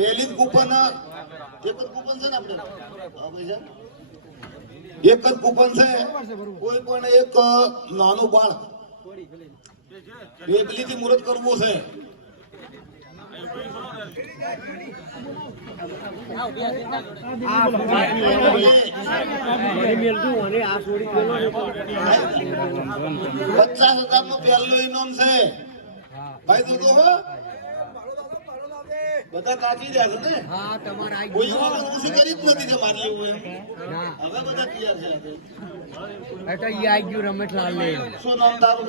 પહેલી જ કૂપન એક જ કૂપન છે ને આપણે? એક જ કૂપન છે. કોઈ પણ એક નાનું બાળ. વેગલીથી મુહૂર્ત કરવું છે. પચાસ હજાર નો પહેલો ઇનામ છે. ભાઈ, તો બધા કાચી છે ને? હા તમારે આવી કોઈ હું શું કરી જ નથી કે મારી લેવું એમ. ના હવે બધા તૈયાર છે આજે. ઈ આઈ ગયું રમેશલાલ ને. શું નામ તારું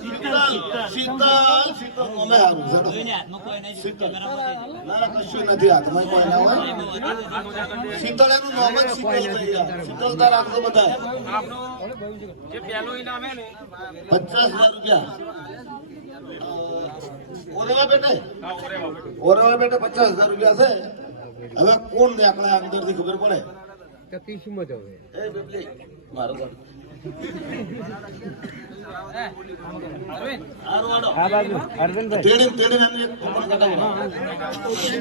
શીતલ શીતલ શીતલ. અમે હારું. શીતલ. ના ના કશું નથી હાથમાં કોઈ ના હોય. શીતલ એનું નામ જ શીતલ થઈ ગયા. શીતલતા રાખજો બધા પચાસ હજાર રૂપિયા. ઓરેવા બેટે ઓરેવા બેટે પચાસ હજાર રૂપિયા છે. હવે કોણ ને આપણે અંદરથી ખબર પડે? તો કિસ્મત એ બેબલી મારો કોણ હારું હાલો. તેડીને તેડીને આને એક કૂપન કઢાવો.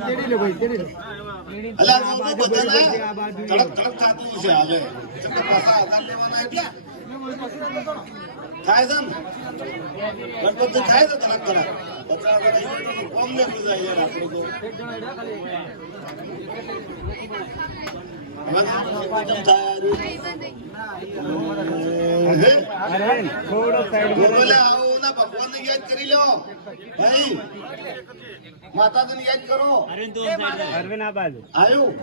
તેડી લે ભાઈ તેડી લે. અલા, આ તો બધાને તડક તડક થાતું છે હવે. ચક્કર પાછા આધાર લેવાના એટલે. થાય છે ગણપતિ થાય છે તડક તડક કોમ ને થાય યાર? હે? બોલે આવો ને યાદ કરી લો ભાઈ માતાજીને આવ્યું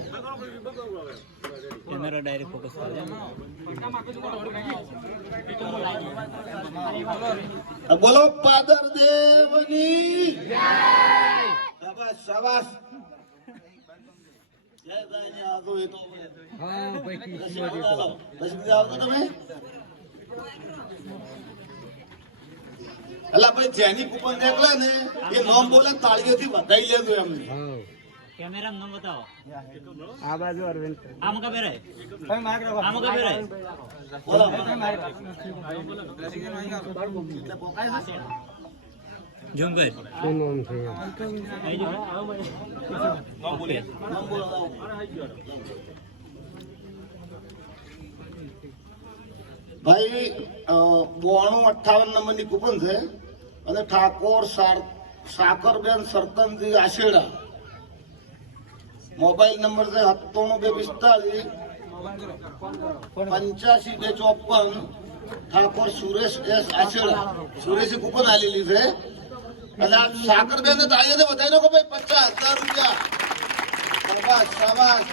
કરે બોલો પાદર દેવની હા ભાઈ પછી કિસ્મત એ તો. બોલાવો. પછી બીજા આવતો તમે. અલા ભાઈ જેની કૂપન નીકળે ને એ નોમ બોલે ને તાળીઓથી વધાઈ લેજો એમને. કેમેરા નામ બતાવો. આ બાજુ અરવિંદ આમ કબે રહે આમ કબે રહે બોલો. ઝૂમ કર ભાઈ બોણું અઠ્ઠાવન નંબરની કુપન છે અને ઠાકોર સાકરબેન સરતનજી આશેડા. મોબાઈલ નંબર છે સત્તાણું બે પિસ્તાલીસ, પંચ્યાસી બે ચોપન, ઠાકોર સુરેશ એસ આશેડા. સુરેશી કુપન આલેલી છે. અને આ સાકરબેન ને વધારી નાખો ભાઈ પચાસ હજાર રૂપિયા. શાબાશ શાબાશ.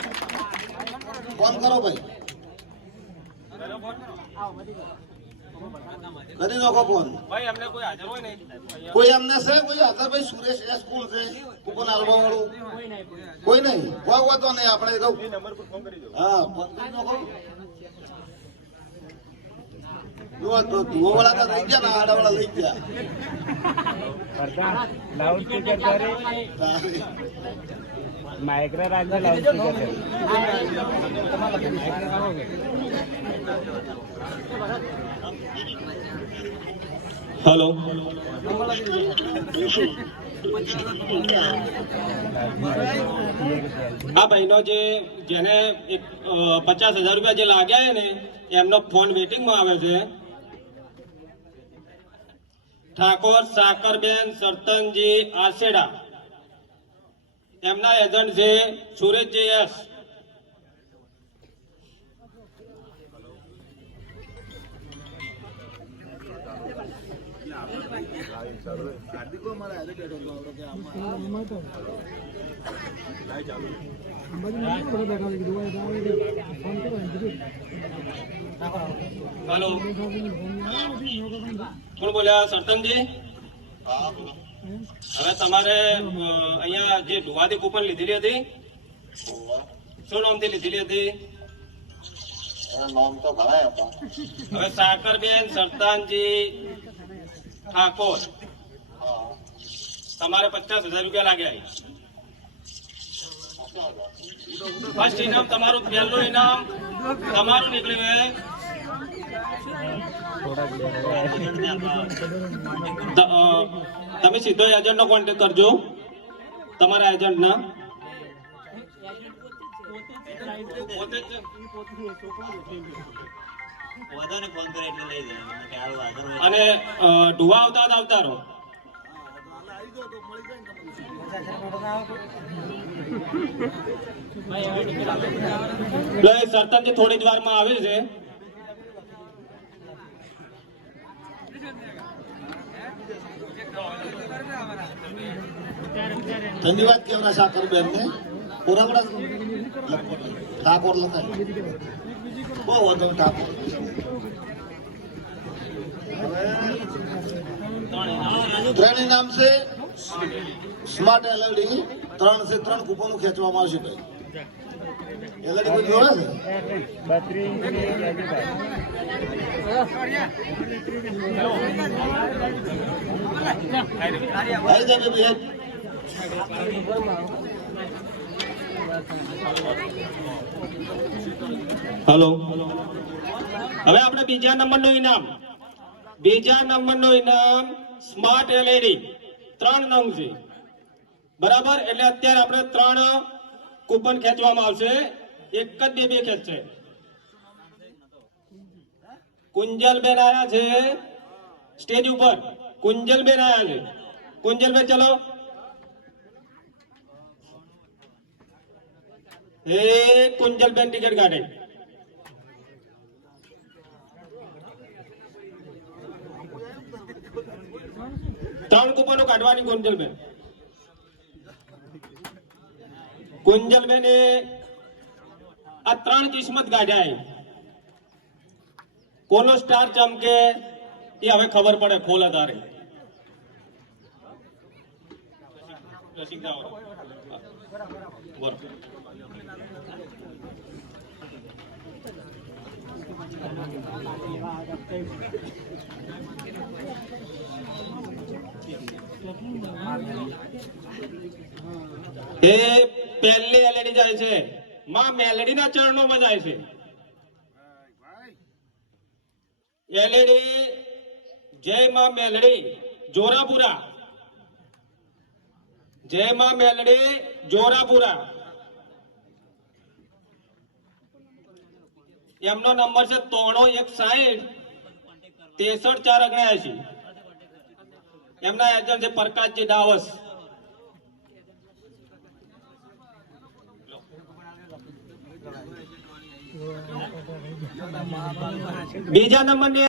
ફોન કરો ભાઈ. કરી નાખો ફોન. કોઈ હાજર એમને છે? કોઈ ભાઈ સુરેશ એ સ્કૂલ છે કુપન આલ્બમ વાળું કોઈ નહીં. કોઈ વાતો નહીં આપણે દો. હા ફોન કરી નાખો. જુઓ તો ધુઓ વાળા તો રહી ગયા ને આડા વાળા લઈ ગયા. લાઉડ સ્પીકર કરે. માઇક્રો રાખજો લાઉડ સ્પીકર હેલો આ ભાઈનો જે, જેને એક પચાસ હજાર રૂપિયા જે લાગ્યા છે ને, એમનો ફોન વેટિંગમાં આવે છે. ઠાકોર સાકરબેન સરતનજી આસેડા એમના એજન્ટ છે સુરેશજી એસ. હેલો. કોણ બોલ્યા? સરતનજી હવે તમારે અહીંયા જે ડુવાથી કૂપન લીધેલી હતી? શું નામથી લીધેલી હતી? હવે સાકરબેન સરતાનજી ઠાકોર તમારે પચાસ હજાર રૂપિયા લાગ્યા ફર્સ્ટ ઇનામ તમારું પહેલું ઇનામ તમારું નીકળ્યું હે તમે સીધો એજન્ટ નો કોન્ટેક્ટ કરજો તમારા એજન્ટ ના પોતે અને ઢુવા આવતા જ આવતા રહો. એટલે એ થોડી જ વારમાં આવે છે. ધન્યવાદ કેવડા સાકર બેન ને પુરાવડા ઠાકોર લખાય. બહુ વધુ ઠાકોર. ત્રણેય નામ છે સ્માર્ટ એલઈડી ત્રણ છે ત્રણ કૂપનો ખેંચવામાં આવશે ભાઈ. એલઈડી કોઈ. હલો હવે આપણે બીજા નંબરનું ઇનામ. બીજા નંબરનું ઇનામ સ્માર્ટ એલઈડી ત્રણ નંગ છે. બરાબર? એટલે અત્યારે આપણે ત્રણ કૂપન ખેંચવામાં આવશે. એક જ બે બે ખેંચશે. કુંજલબેન આવ્યા છે સ્ટેજ ઉપર. કુંજલબેન આવ્યા છે. કુંજલબેન, ચલો. એ કુંજલબેન ટિકિટ કાઢે. ત્રણ કૂપનો કાઢવાની કુંજલબેન કુંજલબેન એ આ ત્રણ કિસ્મત કાઢ્યા. કોનો સ્ટાર ચમકે એ હવે ખબર પડે ખોલ તારે રસિકભાઈ, એ પહેલી એલઈડી જાય છે. માં મેલડી ના ચરણોમાં જાય છે. એલઈડી, જય માં મેલડી, જોરાપુરા. જય માં મેલડી, જોરાપુરા. એમનો નંબર છે ત્રણો એક સાઈઠ ત્રેસઠ ચાર ઓગણ્યાસી. એમના એજન્ટ છે પ્રકાશજી ડાવસ. બીજા નંબરની